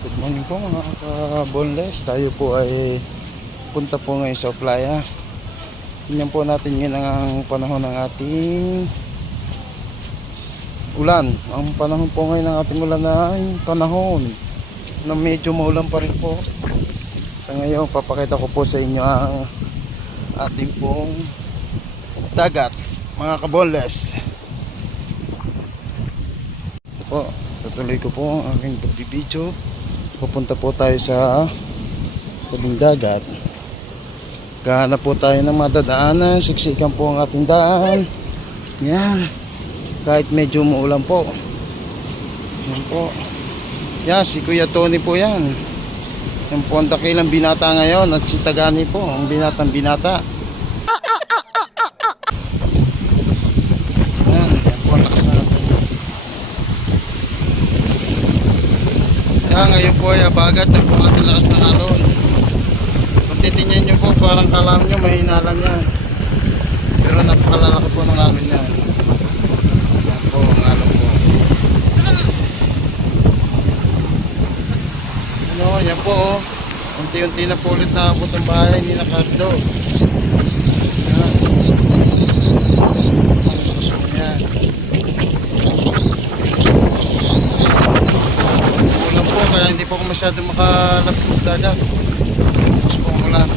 Good morning po mga ka-boneless. Tayo po ay punta po ngayon sa playa. Tingnan po natin yun ang panahon ng ating ulan. Ang panahon po ngayon ng ating ulan ay panahon na medyo maulan pa rin po. Sa ngayon papakita ko po sa inyo ang ating pong dagat mga ka-boneless. Ito po, tutuloy ko po ang aking pag-video. Pupunta po tayo sa tabing dagat. Kahanap po tayo ng madadaanan. Siksikan po ang ating daan. Yan. Kahit medyo muulan po. Yan po. Yan, si Kuya Tony po yan. Yan po ang dakilang binata ngayon. At si Tagani po, ang binatang binata. Yan, yan po ang lakas natin. Yan, ngayon po ay abagat. Yan po ang ating lakas ng alon. Kung titingnan nyo po, parang kalam nyo, mahina lang yan. Pero napakalalaki po ng alon yan. Yan po, ang alon po. Ano, yan po oh. Unti-unti na po ulit nakabot ang bahay ni Nakardo. Yan. Ang lakas po yan. Ulan po, kaya hindi po ako masyado makalapit sa dagat. Tapos po ang ulan.